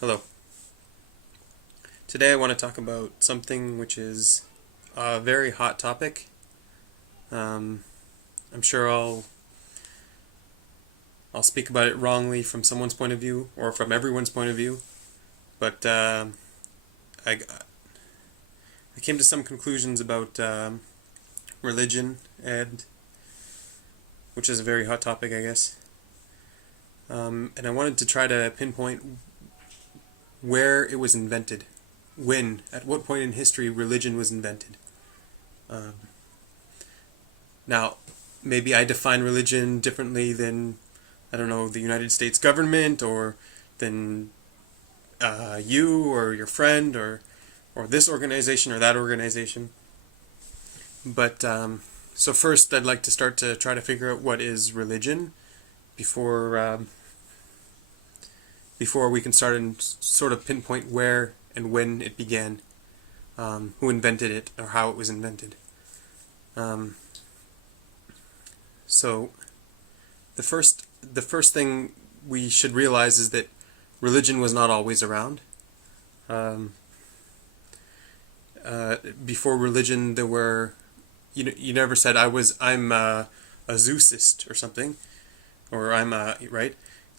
Hello. Today I want to talk about something which is a very hot topic. Um, I'm sure I'll speak about it wrongly from someone's point of view or from everyone's point of view, but I came to some conclusions about religion, and which is a very hot topic, I guess. And I wanted to try to pinpoint where it was invented, when, at what point in history religion was invented. Um, Now, maybe I define religion differently than, I don't know, the United States government, or than you or your friend, or this organization or that organization. But so first, I'd like to start to try to figure out what is religion before we can start and sort of pinpoint where and when it began, who invented it, or how it was invented. Um, so the first thing we should realize is that religion was not always around. Um, Before religion, there were you never said I'm a Zeusist or something, or I'm a right.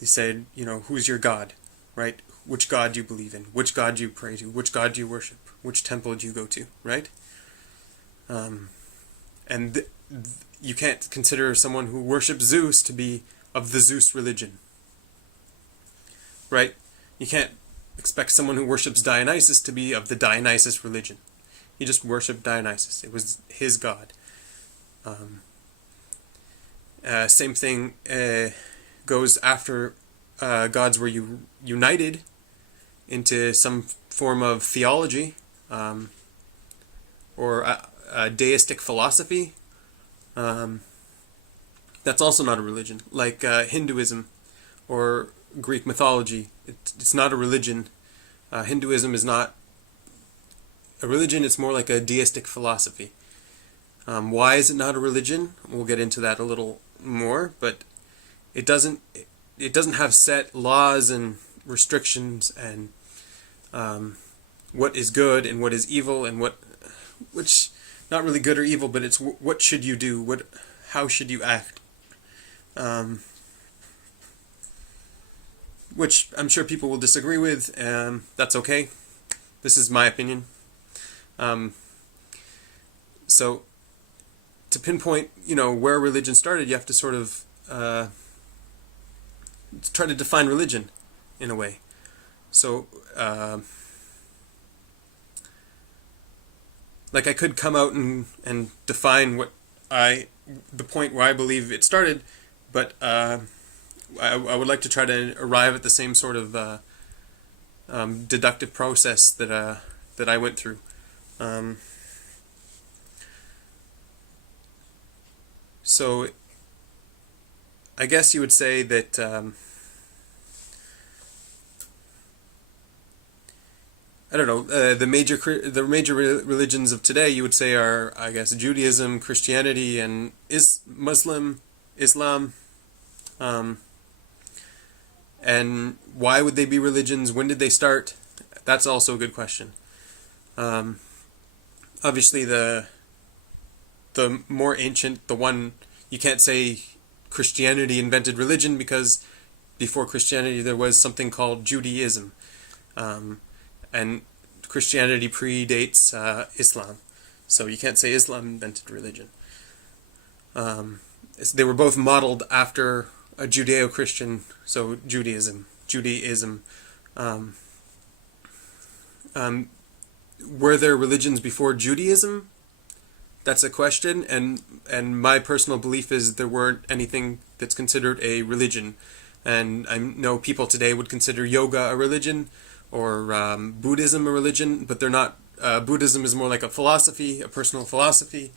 You said, who's your god, right? Which god do you believe in? Which god do you pray to? Which god do you worship? Which temple do you go to? Right? Um, and you can't consider someone who worships Zeus to be of the Zeus religion, right? You can't expect someone who worships Dionysus to be of the Dionysus religion. He just worshipped Dionysus. It was his god. Um, Same thing goes after gods were united into some form of theology, or a deistic philosophy. Um, that's also not a religion, like Hinduism or Greek mythology. It's not a religion. Hinduism is not a religion, it's more like a deistic philosophy. Why is it not a religion? We'll get into that a little more, but it doesn't have set laws and restrictions, and what is good and what is evil, and which not really good or evil, but it's what should you do, how should you act, um, which I'm sure people will disagree with. That's okay. This is my opinion. Um, so to pinpoint, where religion started, you have to sort of try to define religion in a way. So, like, I could come out and define the point where I believe it started, but I would like to try to arrive at the same sort of deductive process that I went through. Um, so I guess you would say that I don't know, the major religions of today, you would say, are, I guess, Judaism, Christianity, and Islam. Um, and why would they be religions? When did they start? That's also a good question. Um, Obviously, the more ancient, the one, you can't say Christianity invented religion, because before Christianity there was something called Judaism, and Christianity predates Islam, so you can't say Islam invented religion. They were both modeled after a Judeo-Christian, so Judaism. Um, were there religions before Judaism? That's a question, and my personal belief is there weren't anything that's considered a religion. And I know people today would consider yoga a religion, or Buddhism a religion, but they're not. Buddhism is more like a philosophy, a personal philosophy,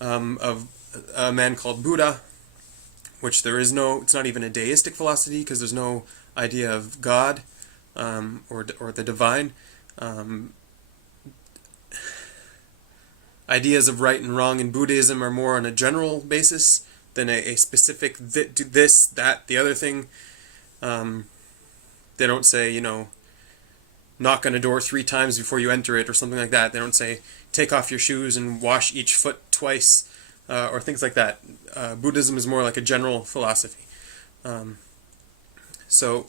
of a man called Buddha, which it's not even a deistic philosophy, because there's no idea of God, or the divine. Um, Ideas of right and wrong in Buddhism are more on a general basis than a specific this, that, the other thing. They don't say, knock on a door 3 times before you enter it or something like that. They don't say take off your shoes and wash each foot twice or things like that. Buddhism is more like a general philosophy. So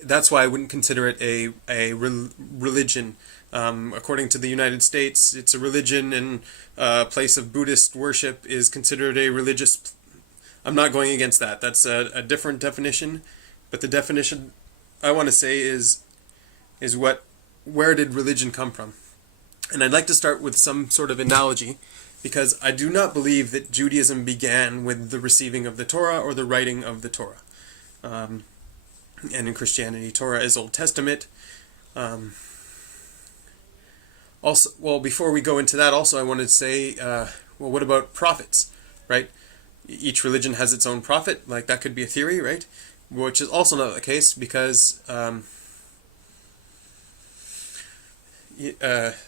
that's why I wouldn't consider it a religion. According to the United States, it's a religion, and a place of Buddhist worship is considered a religious. I'm not going against that. That's a different definition, but the definition I want to say is where did religion come from? And I'd like to start with some sort of analogy, because I do not believe that Judaism began with the receiving of the Torah or the writing of the Torah. And in Christianity, Torah is Old Testament. Also, well, before we go into that, also I wanted to say, well, what about prophets, right? Each religion has its own prophet. Like, that could be a theory, right? Which is also not the case, because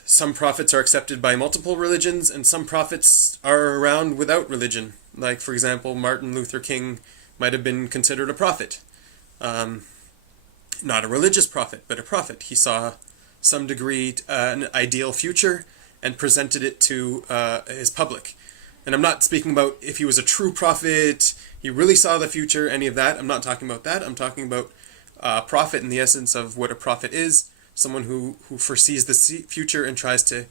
some prophets are accepted by multiple religions, and some prophets are around without religion. Like, for example, Martin Luther King might have been considered a prophet. Not a religious prophet, but a prophet. He saw some degree an ideal future and presented it to his public. And I'm not speaking about if he was a true prophet, he really saw the future, any of that. I'm not talking about that. I'm talking about a prophet in the essence of what a prophet is. Someone who foresees the future and tries to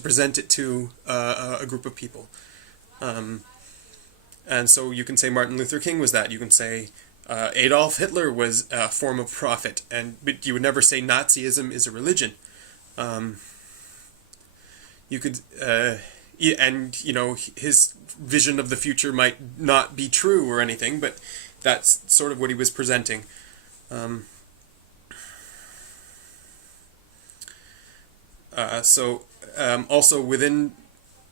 present it to a group of people. And so you can say Martin Luther King was that. You can say Adolf Hitler was a form of prophet, but you would never say Nazism is a religion. You could, and you know, his vision of the future might not be true or anything, but that's sort of what he was presenting. Also within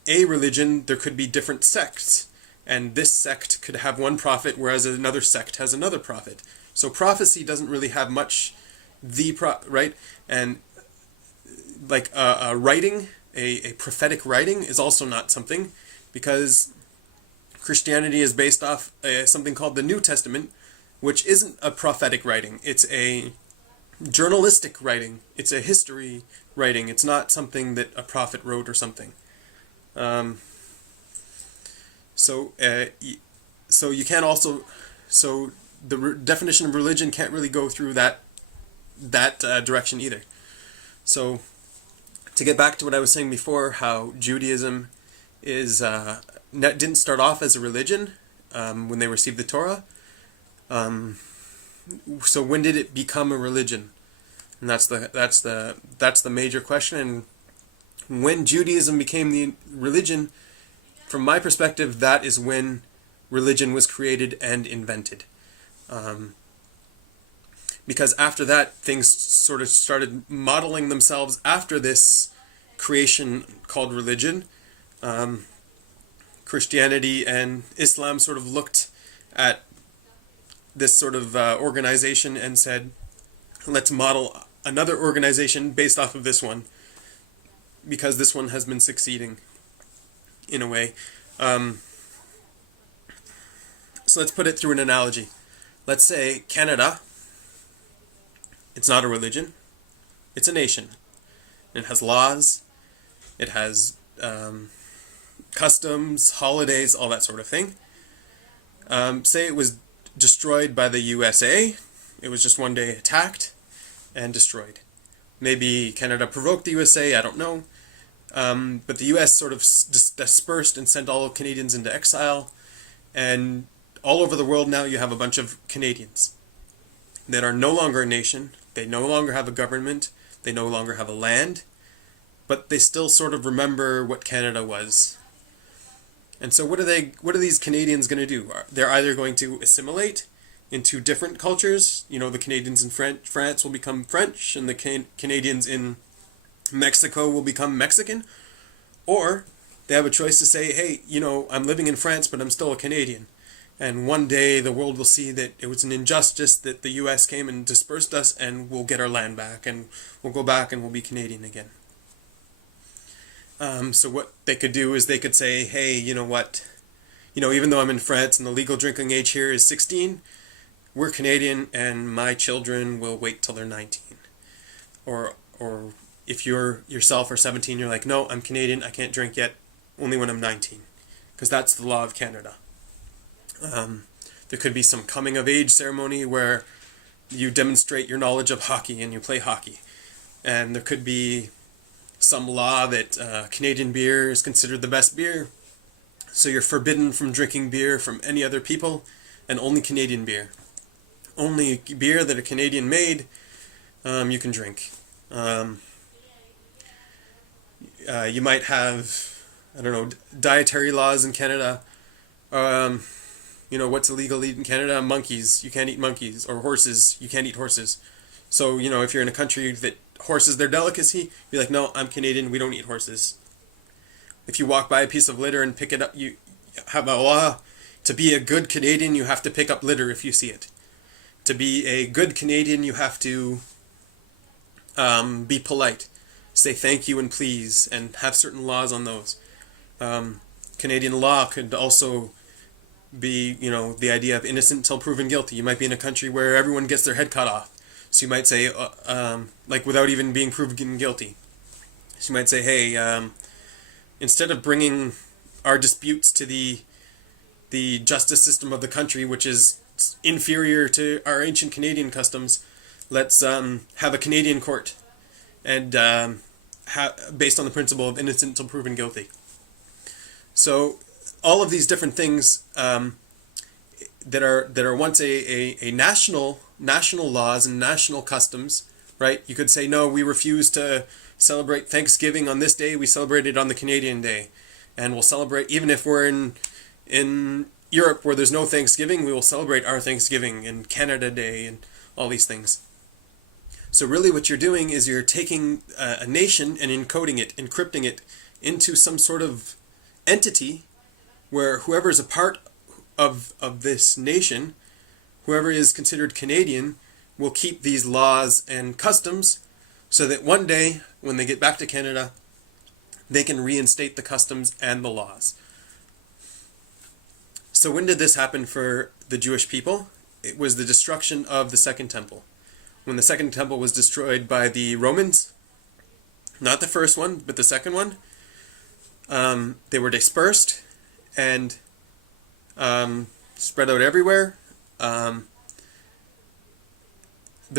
a religion, there could be different sects. And this sect could have one prophet, whereas another sect has another prophet. So prophecy doesn't really have much right? And like a writing, a prophetic writing is also not something, because Christianity is based off something called the New Testament, which isn't a prophetic writing. It's a journalistic writing. It's a history writing. It's not something that a prophet wrote or something. So you can't also, so the definition of religion can't really go through that direction either. So to get back to what I was saying before, how Judaism is didn't start off as a religion when they received the Torah. So when did it become a religion? And that's the major question. And when Judaism became the religion, from my perspective, that is when religion was created and invented. Because after that, things sort of started modeling themselves after this creation called religion. Christianity and Islam sort of looked at this sort of organization and said, let's model another organization based off of this one, because this one has been succeeding in a way. So let's put it through an analogy. Let's say Canada, it's not a religion, it's a nation. It has laws, it has customs, holidays, all that sort of thing. Say it was destroyed by the USA, it was just one day attacked and destroyed. Maybe Canada provoked the USA, I don't know. But the U.S. sort of dispersed and sent all Canadians into exile, and all over the world now you have a bunch of Canadians that are no longer a nation, they no longer have a government, they no longer have a land, but they still sort of remember what Canada was. And so what are these Canadians going to do? They're either going to assimilate into different cultures, you know, the Canadians in France will become French, and the Canadians in Mexico will become Mexican, or they have a choice to say, hey, you know, I'm living in France, but I'm still a Canadian. And one day the world will see that it was an injustice that the U.S. came and dispersed us, and we'll get our land back, and we'll go back and we'll be Canadian again. So what they could do is they could say, hey, you know what, you know, even though I'm in France and the legal drinking age here is 16, we're Canadian and my children will wait till they're 19. Or if you're yourself or 17, you're like, no, I'm Canadian, I can't drink yet, only when I'm 19. Because that's the law of Canada. There could be some coming of age ceremony where you demonstrate your knowledge of hockey and you play hockey. And there could be some law that Canadian beer is considered the best beer. So you're forbidden from drinking beer from any other people, and only Canadian beer. Only beer that a Canadian made, you can drink. You might have, I don't know, dietary laws in Canada. What's illegal to eat in Canada? Monkeys. You can't eat monkeys. Or horses. You can't eat horses. So, if you're in a country that horses their delicacy, be like, no, I'm Canadian, we don't eat horses. If you walk by a piece of litter and pick it up, you have a law. To be a good Canadian, you have to pick up litter if you see it. To be a good Canadian, you have to be polite. Say thank you and please, and have certain laws on those. Canadian law could also be, the idea of innocent till proven guilty. You might be in a country where everyone gets their head cut off. So you might say, without even being proven guilty. So you might say, hey, instead of bringing our disputes to the justice system of the country, which is inferior to our ancient Canadian customs, let's have a Canadian court, and based on the principle of innocent till proven guilty. So all of these different things that are once a national laws and national customs, right? You could say, no, we refuse to celebrate Thanksgiving on this day. We celebrate it on the Canadian Day, and we'll celebrate even if we're in Europe where there's no Thanksgiving. We will celebrate our Thanksgiving and Canada Day and all these things. So really what you're doing is you're taking a nation and encoding it, encrypting it into some sort of entity where whoever is a part of this nation, whoever is considered Canadian, will keep these laws and customs so that one day when they get back to Canada, they can reinstate the customs and the laws. So when did this happen for the Jewish people? It was the destruction of the Second Temple. When the Second Temple was destroyed by the Romans, not the first one, but the second one, they were dispersed and spread out everywhere. There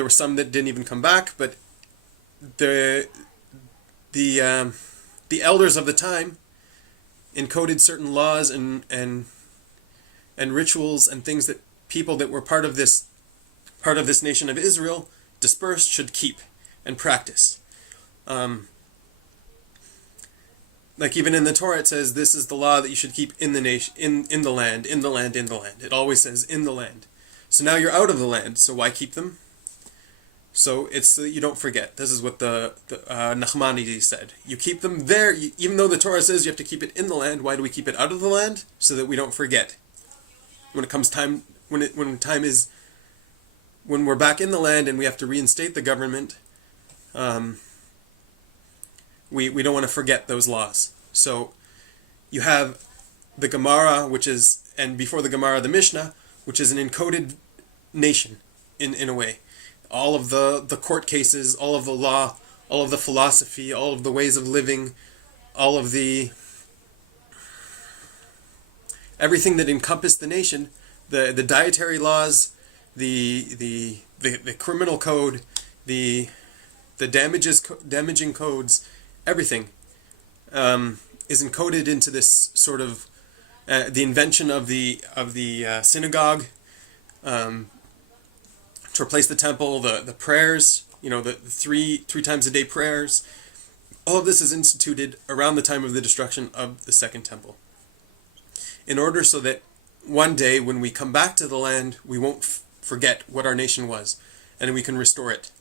were some that didn't even come back, but the elders of the time encoded certain laws and rituals and things that people that were part of this nation of Israel dispersed should keep and practice. Even in the Torah it says this is the law that you should keep in the nation, in the land. It always says in the land. So now you're out of the land, so why keep them? So it's so that you don't forget. This is what the Nachmanides said. You keep them there, even though the Torah says you have to keep it in the land. Why do we keep it out of the land? So that we don't forget. When it comes time, when we're back in the land and we have to reinstate the government, we don't want to forget those laws. So you have the Gemara, and before the Gemara, the Mishnah, which is an encoded nation in a way. All of the court cases, all of the law, all of the philosophy, all of the ways of living, all of everything that encompassed the nation, the dietary laws, the criminal code, the damaging codes, everything is encoded into this sort of the invention of the synagogue to replace the temple, the prayers, the three times a day prayers. All of this is instituted around the time of the destruction of the Second Temple, in order so that one day when we come back to the land, we won't forget what our nation was, and we can restore it.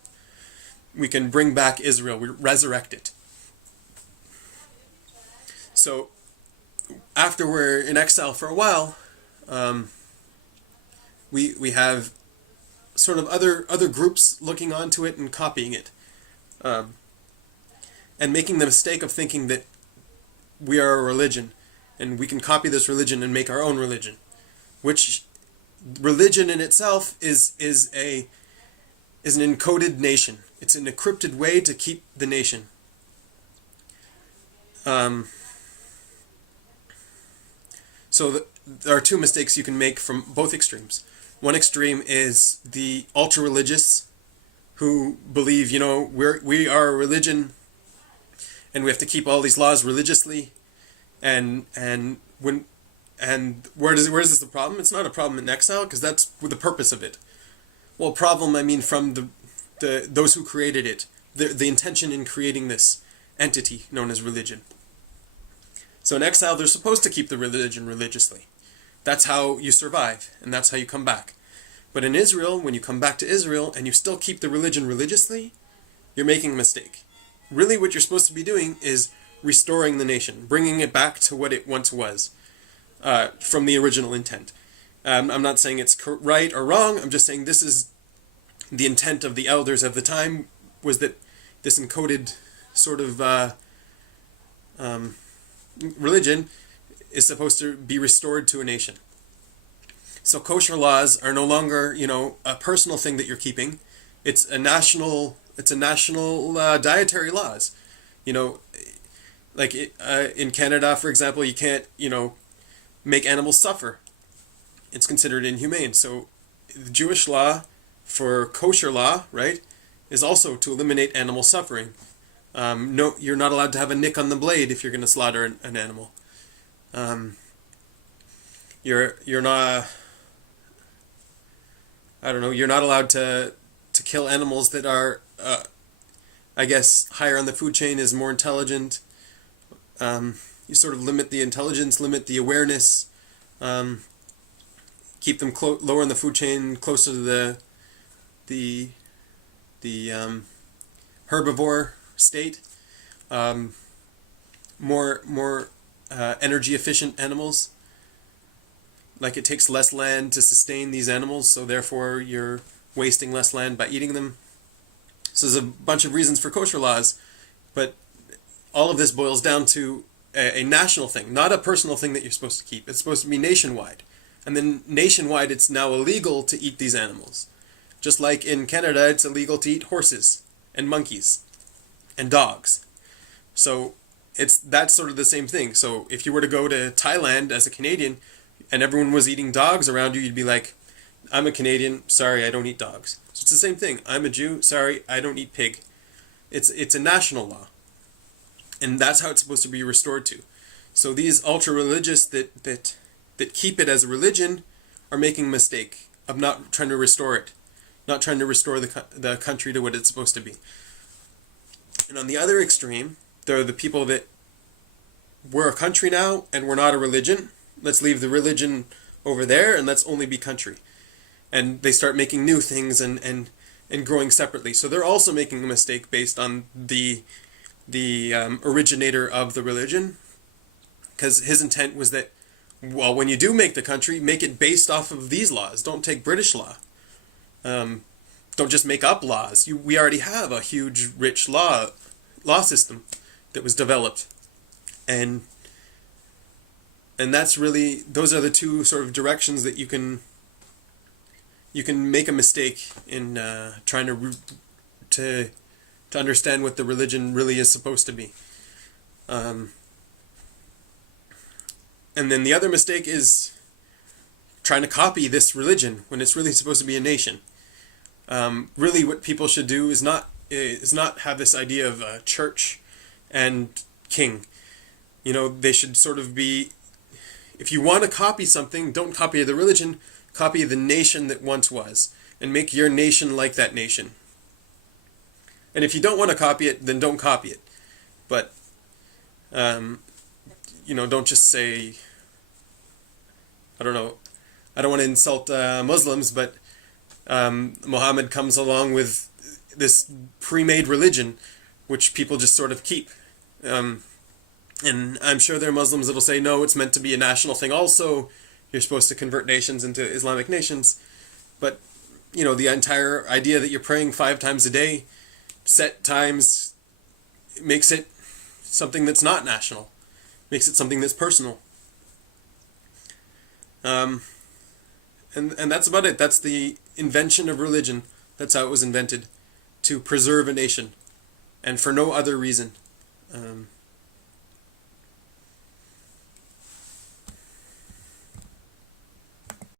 We can bring back Israel, we resurrect it. So after we're in exile for a while, we have sort of other groups looking onto it and copying it, and making the mistake of thinking that we are a religion and we can copy this religion and make our own religion, which religion in itself is an encoded nation. It's an encrypted way to keep the nation. So there are two mistakes you can make from both extremes. One extreme is the ultra-religious who believe, we are a religion and we have to keep all these laws religiously. And where is this the problem? It's not a problem in exile because that's the purpose of it. Well, problem, I mean, from those who created it, the intention in creating this entity known as religion. So in exile, they're supposed to keep the religion religiously. That's how you survive, and that's how you come back. But in Israel, when you come back to Israel and you still keep the religion religiously, you're making a mistake. Really what you're supposed to be doing is restoring the nation, bringing it back to what it once was, from the original intent. I'm not saying it's right or wrong, I'm just saying this is the intent of the elders of the time, was that this encoded sort of religion is supposed to be restored to a nation. So kosher laws are no longer, a personal thing that you're keeping. It's a national dietary laws. Like in Canada, for example, you can't, make animals suffer. It's considered inhumane. So the Jewish law for kosher law, right, is also to eliminate animal suffering. No, you're not allowed to have a nick on the blade if you're going to slaughter an animal. You're not. I don't know. You're not allowed to kill animals that are, I guess, higher on the food chain, is more intelligent. You sort of limit the intelligence, limit the awareness, keep them lower in the food chain, closer to the herbivore state. More energy efficient animals. Like it takes less land to sustain these animals, so therefore you're wasting less land by eating them. So there's a bunch of reasons for kosher laws, but all of this boils down to a national thing, not a personal thing that you're supposed to keep. It's supposed to be nationwide. And then nationwide it's now illegal to eat these animals. Just like in Canada, it's illegal to eat horses and monkeys and dogs. So that's sort of the same thing. So if you were to go to Thailand as a Canadian and everyone was eating dogs around you, you'd be like, I'm a Canadian, sorry, I don't eat dogs. So it's the same thing. I'm a Jew, sorry, I don't eat pig. It's a national law. And that's how it's supposed to be restored to. So these ultra-religious that keep it as a religion are making a mistake of not trying to restore it. Not trying to restore the country to what it's supposed to be. And on the other extreme, there are the people that we're a country now and we're not a religion. Let's leave the religion over there and let's only be country. And they start making new things and growing separately. So they're also making a mistake based on the originator of the religion. Because his intent was that, well, when you do make the country, make it based off of these laws. Don't take British law. Don't just make up laws. We already have a huge, rich law system that was developed. And that's really, those are the two sort of directions that you can make a mistake in trying to understand what the religion really is supposed to be. And then the other mistake is trying to copy this religion when it's really supposed to be a nation. Really what people should do is not have this idea of church and king. They should sort of be, if you want to copy something, don't copy the religion, copy the nation that once was, and make your nation like that nation. And if you don't want to copy it, then don't copy it. But, don't just say, I don't know, I don't want to insult Muslims, but Muhammad comes along with this pre-made religion, which people just sort of keep. And I'm sure there are Muslims that will say, no, it's meant to be a national thing also. You're supposed to convert nations into Islamic nations. But, the entire idea that you're praying 5 times a day, set times, makes it something that's not national. Makes it something that's personal. And and that's about it. That's the invention of religion. That's how it was invented, to preserve a nation, and for no other reason.